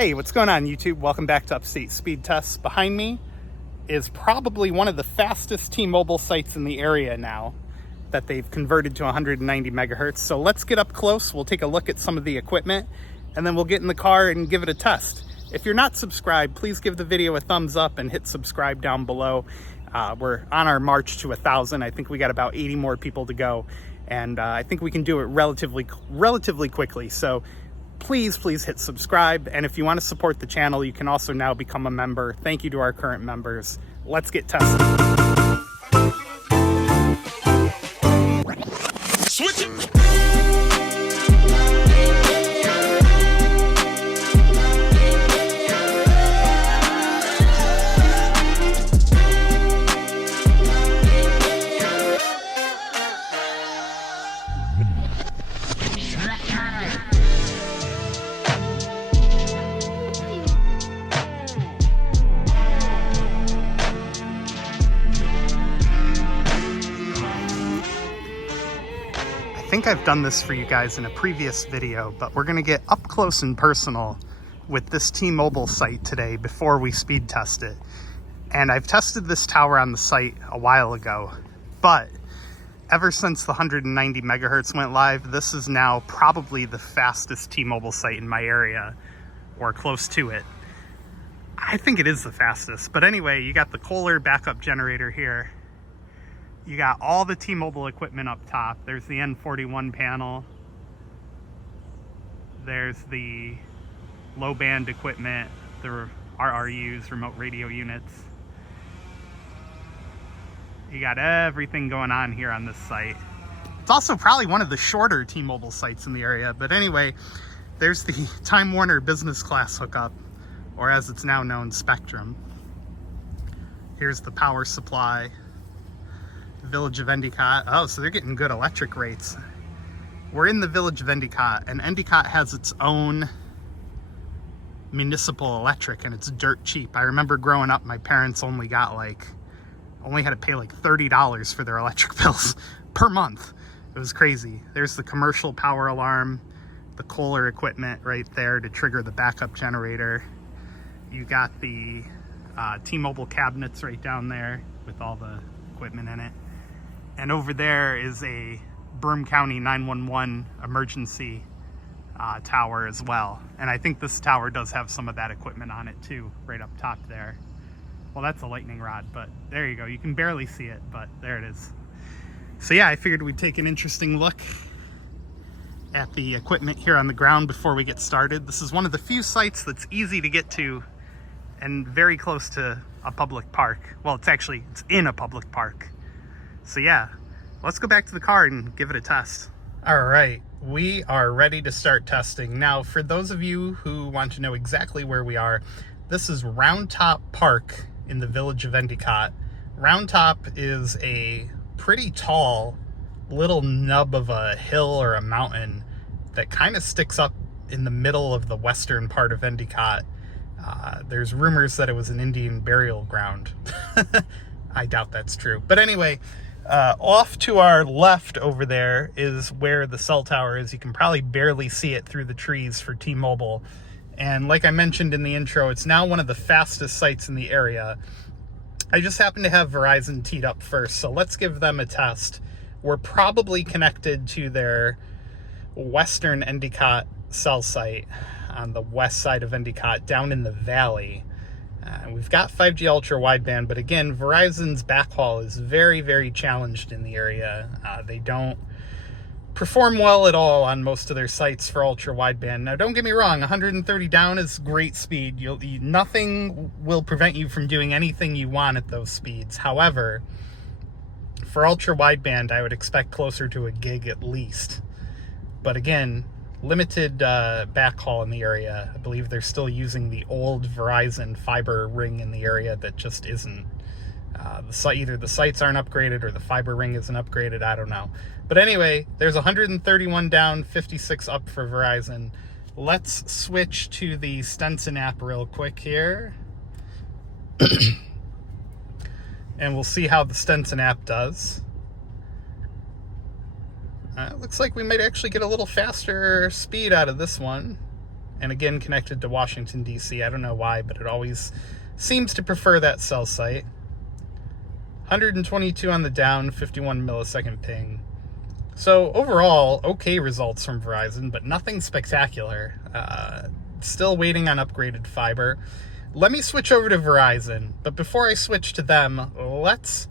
Hey, what's going on YouTube? Welcome back to Upstate Speedtests. Behind me is probably one of the fastest T-Mobile sites in the area now that they've converted to 190 megahertz. So let's get up close. We'll take a look at some of the equipment and then we'll get in the car and give it a test. If you're not subscribed, please give the video a thumbs up and hit subscribe down below. We're on our march to 1,000. I think we got about 80 more people to go. And I think we can do it relatively quickly. So please hit subscribe. And if you want to support the channel, you can also now become a member. Thank you to our current members. Let's get tested. Switch it. I think I've done this for you guys in a previous video, but we're gonna get up close and personal with this T-Mobile site today before we speed test it. And I've tested this tower on the site a while ago, but ever since the 190 megahertz went live, this is now probably the fastest T-Mobile site in my area, or close to it. I think it is the fastest, but anyway, you got the Kohler backup generator here. You got all the T-Mobile equipment up top. There's the N41 panel. There's the low band equipment, the RRUs, remote radio units. You got everything going on here on this site. It's also probably one of the shorter T-Mobile sites in the area, but anyway, there's the Time Warner business class hookup, or as it's now known, Spectrum. Here's the power supply. Village of Endicott. Oh, so they're getting good electric rates. We're in the Village of Endicott, and Endicott has its own municipal electric, and it's dirt cheap. I remember growing up, my parents only had to pay like $30 for their electric bills per month. It was crazy. There's the commercial power alarm, the Kohler equipment right there to trigger the backup generator. You got the T-Mobile cabinets right down there with all the equipment in it. And over there is a Broome County 911 emergency tower as well. And I think this tower does have some of that equipment on it too, right up top there. Well, that's a lightning rod, but there you go. You can barely see it, but there it is. So yeah, I figured we'd take an interesting look at the equipment here on the ground before we get started. This is one of the few sites that's easy to get to and very close to a public park. Well, it's in a public park. So yeah, let's go back to the car and give it a test. All right, we are ready to start testing. Now, for those of you who want to know exactly where we are, this is Round Top Park in the Village of Endicott. Round Top is a pretty tall little nub of a hill or a mountain that kind of sticks up in the middle of the western part of Endicott. There's rumors that it was an Indian burial ground. I doubt that's true. But anyway, off to our left over there is where the cell tower is. You can probably barely see it through the trees for T-Mobile. And like I mentioned in the intro, it's now one of the fastest sites in the area. I just happen to have Verizon teed up first, so let's give them a test. We're probably connected to their western Endicott cell site on the west side of Endicott, down in the valley. We've got 5G ultra wideband, but again, Verizon's backhaul is very challenged in the area. They don't perform well at all on most of their sites for ultra wideband. Now, don't get me wrong, 130 down is great speed. Nothing will prevent you from doing anything you want at those speeds. However, for ultra wideband, I would expect closer to a gig at least. But again, limited backhaul in the area. I believe they're still using the old Verizon fiber ring in the area that just isn't. Either the sites aren't upgraded or the fiber ring isn't upgraded. I don't know. But anyway, there's 131 down, 56 up for Verizon. Let's switch to the Stenson app real quick here. And we'll see how the Stenson app does. Looks like we might actually get a little faster speed out of this one. and again connected to Washington, D.C. I don't know why, but it always seems to prefer that cell site. 122 on the down, 51 millisecond ping. So overall, okay results from Verizon, but nothing spectacular. Still waiting on upgraded fiber. Let me switch over to Verizon, but before I switch to them, let's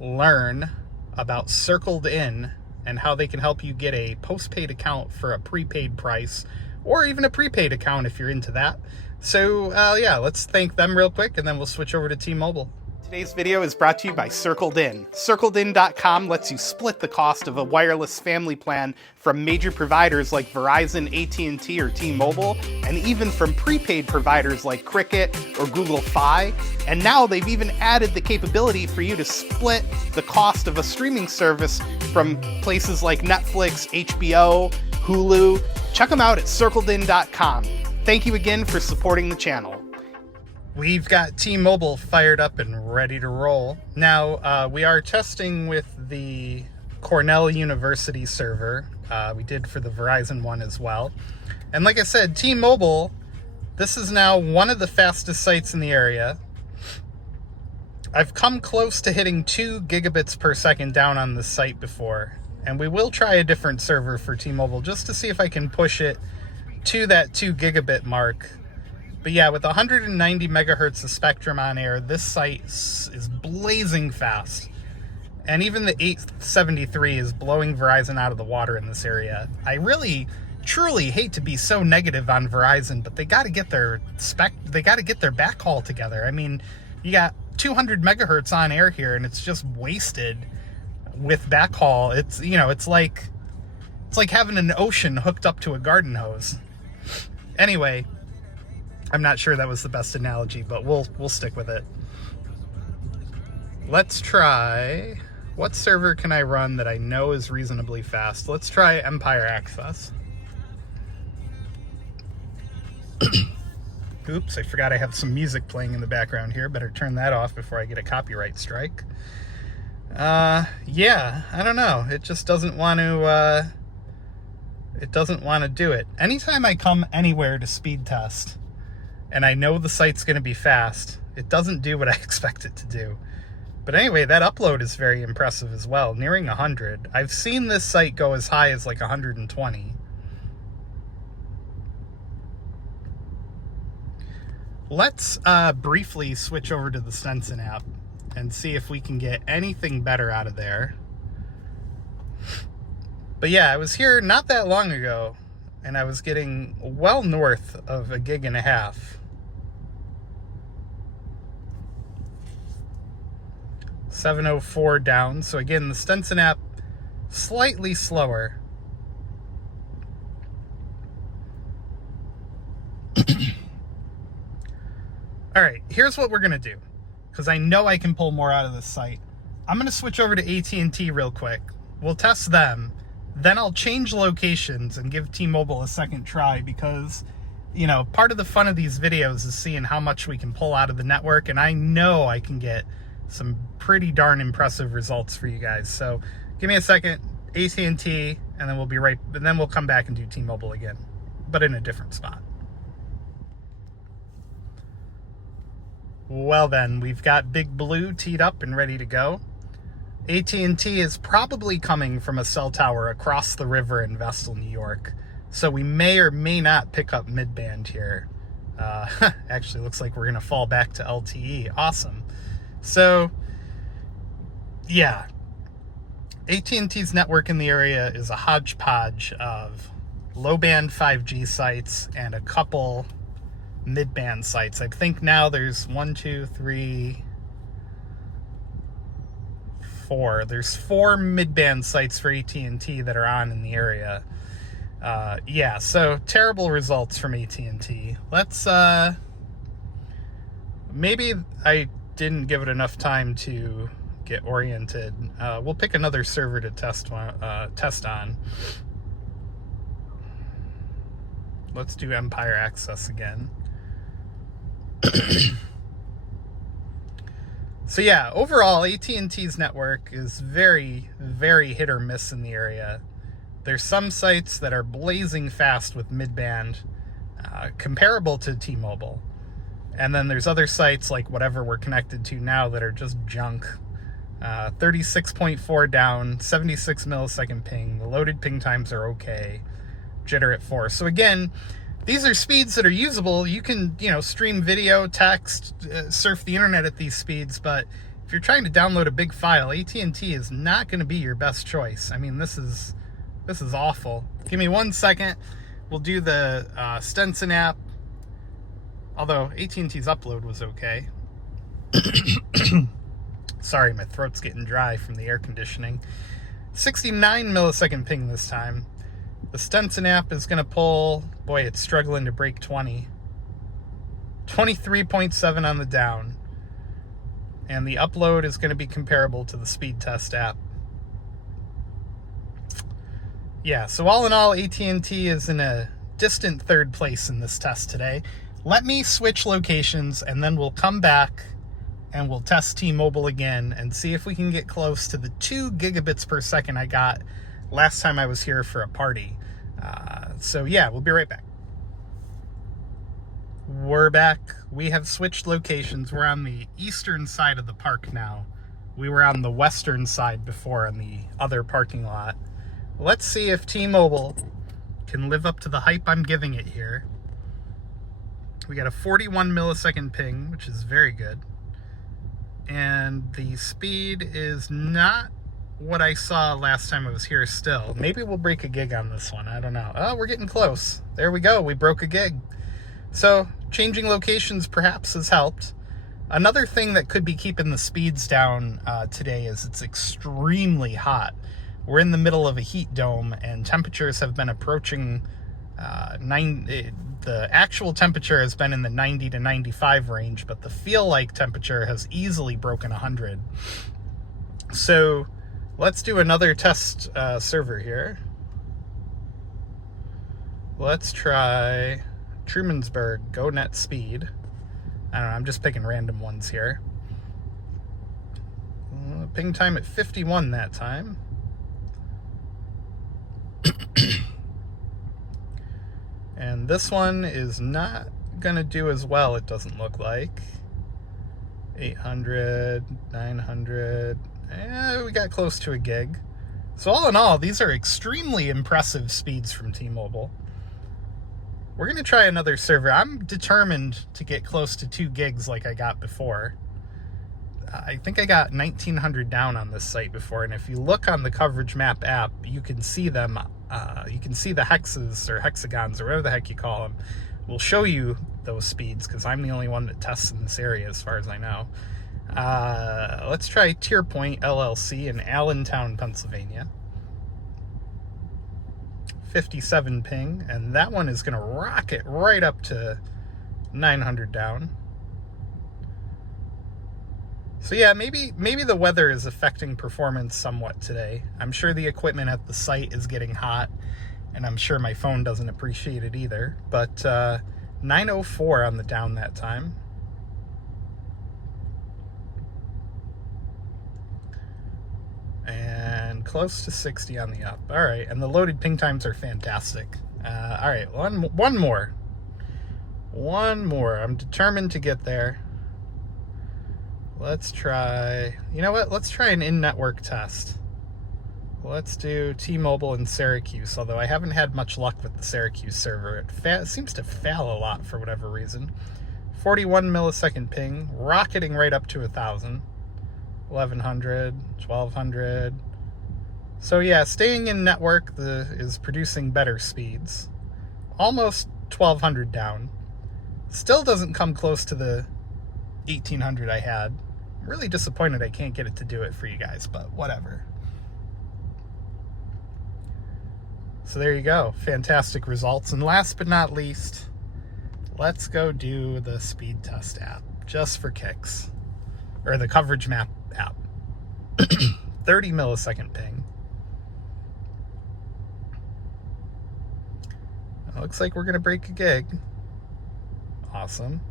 learn about Circled In and how they can help you get a postpaid account for a prepaid price, or even a prepaid account if you're into that. So yeah, let's thank them real quick, and then we'll switch over to T-Mobile. Today's video is brought to you by Circled In. CircledIn.com lets you split the cost of a wireless family plan from major providers like Verizon, AT&T, or T-Mobile, and even from prepaid providers like Cricket or Google Fi. And now they've even added the capability for you to split the cost of a streaming service from places like Netflix, HBO, Hulu. Check them out at CircledIn.com. Thank you again for supporting the channel. We've got T-Mobile fired up and ready to roll. Now, we are testing with the Cornell University server. We did for the Verizon one as well. And like I said, T-Mobile, this is now one of the fastest sites in the area. I've come close to hitting 2 gigabits per second down on this site before. And we will try a different server for T-Mobile just to see if I can push it to that 2 gigabit mark. But yeah, with 190 megahertz of spectrum on air, this site is blazing fast. And even the 873 is blowing Verizon out of the water in this area. I really, truly hate to be so negative on Verizon, but they got to get their backhaul together. I mean, you got 200 megahertz on air here, and it's just wasted with backhaul. It's, you know, it's like having an ocean hooked up to a garden hose. Anyway, I'm not sure that was the best analogy, but we'll stick with it. Let's try, what server can I run that I know is reasonably fast? Let's try Empire Access. Oops, I forgot I have some music playing in the background here. Better turn that off before I get a copyright strike. Yeah, I don't know. It just doesn't want to, do it. Anytime I come anywhere to speed test, and I know the site's going to be fast, it doesn't do what I expect it to do. But anyway, that upload is very impressive as well, nearing 100. I've seen this site go as high as like 120. Let's briefly switch over to the Stenson app and see if we can get anything better out of there. But yeah, I was here not that long ago, and I was getting well north of 1.5 gigs. 704 down. So again, the Stenson app slightly slower. All right, here's what we're gonna do, because I know I can pull more out of this site. I'm gonna switch over to AT&T real quick. We'll test them. Then I'll change locations and give T-Mobile a second try, because, you know, part of the fun of these videos is seeing how much we can pull out of the network, and I know I can get some pretty darn impressive results for you guys. So give me a second, AT&T, and then we'll come back and do T-Mobile again, but in a different spot. Well then, we've got Big Blue teed up and ready to go. AT&T is probably coming from a cell tower across the river in Vestal, New York. So we may or may not pick up mid-band here. Actually, looks like we're going to fall back to LTE. Awesome. So, yeah. AT&T's network in the area is a hodgepodge of low-band 5G sites and a couple mid-band sites. I think now there's 1, 2, 3... 4. There's 4 mid-band sites for AT&T that are on in the area. Yeah, so terrible results from AT&T. Let's, maybe I didn't give it enough time to get oriented. We'll pick another server to test on. Let's do Empire Access again. So yeah, overall, AT&T's network is very, very hit or miss in the area. There's some sites that are blazing fast with mid-band. comparable to T-Mobile. And then there's other sites like whatever we're connected to now that are just junk. 36.4 down, 76 millisecond ping. The loaded ping times are okay. Jitter at 4. So again, these are speeds that are usable. You can, stream video, text, surf the internet at these speeds, but if you're trying to download a big file, AT&T is not going to be your best choice. I mean, this is awful. Give me 1 second. We'll do the Stenson app. Although AT&T's upload was okay. Sorry, my throat's getting dry from the air conditioning. 69 millisecond ping this time. The Stenson app is going to pull... Boy, it's struggling to break 20. 23.7 on the down. And the upload is going to be comparable to the Speedtest app. Yeah, so all in all, AT&T is in a distant third place in this test today. Let me switch locations, and then we'll come back and we'll test T-Mobile again and see if we can get close to the 2 gigabits per second I got last time I was here for a party. So yeah, we'll be right back. We're back. We have switched locations. We're on the eastern side of the park now. We were on the western side before on the other parking lot. Let's see if T-Mobile can live up to the hype I'm giving it here. We got a 41 millisecond ping, which is very good. And the speed is not what I saw last time I was here still. Maybe we'll break a gig on this one. I don't know. Oh, we're getting close. There we go. We broke a gig. So changing locations perhaps has helped. Another thing that could be keeping the speeds down today is it's extremely hot. We're in the middle of a heat dome, and temperatures have been approaching the actual temperature has been in the 90 to 95 range, but the feel-like temperature has easily broken 100. So let's do another test server here. Let's try Trumansburg GoNet Speed. I don't know, I'm just picking random ones here. Ping time at 51 that time. And this one is not gonna do as well, it doesn't look like. 800, 900, we got close to a gig. So all in all, these are extremely impressive speeds from T-Mobile. We're gonna try another server. I'm determined to get close to 2 gigs like I got before. I think I got 1900 down on this site before, and if you look on the Coverage Map app, you can see them. You can see the hexes or hexagons or whatever the heck you call them. We'll show you those speeds because I'm the only one that tests in this area as far as I know. Let's try Tierpoint LLC in Allentown, Pennsylvania. 57 ping, and that one is going to rocket right up to 900 down. So yeah, maybe the weather is affecting performance somewhat today. I'm sure the equipment at the site is getting hot, and I'm sure my phone doesn't appreciate it either. But 904 on the down that time. And close to 60 on the up. All right, and the loaded ping times are fantastic. All right, one more. I'm determined to get there. Let's try, you know what? Let's try an in-network test. Let's do T-Mobile in Syracuse, although I haven't had much luck with the Syracuse server. It seems to fail a lot for whatever reason. 41 millisecond ping, rocketing right up to 1,000. 1,100, 1,200. So yeah, staying in network is producing better speeds. Almost 1,200 down. Still doesn't come close to the 1,800 I had. I'm really disappointed I can't get it to do it for you guys, but whatever. So there you go. Fantastic results. And last but not least, let's go do the Speedtest app, just for kicks. Or the Coverage Map app. 30 millisecond ping. It looks like we're going to break a gig. Awesome.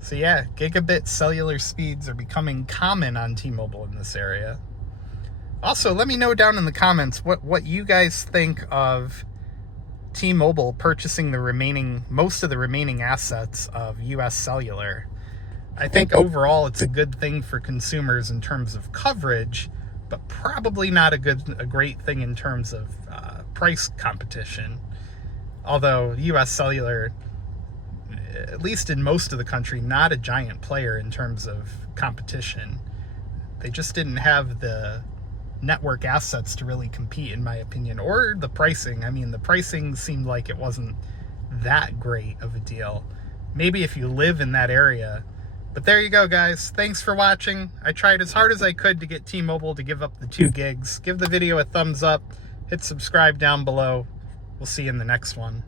So yeah, gigabit cellular speeds are becoming common on T-Mobile in this area. Also, let me know down in the comments what you guys think of T-Mobile purchasing most of the remaining assets of US Cellular. I think overall it's a good thing for consumers in terms of coverage, but probably not a great thing in terms of price competition. Although US Cellular, at least in most of the country, not a giant player in terms of competition. They just didn't have the network assets to really compete, in my opinion, or the pricing. I mean, the pricing seemed like it wasn't that great of a deal. Maybe if you live in that area. But there you go, guys. Thanks for watching. I tried as hard as I could to get T-Mobile to give up the 2 gigs. Give the video a thumbs up. Hit subscribe down below. We'll see you in the next one.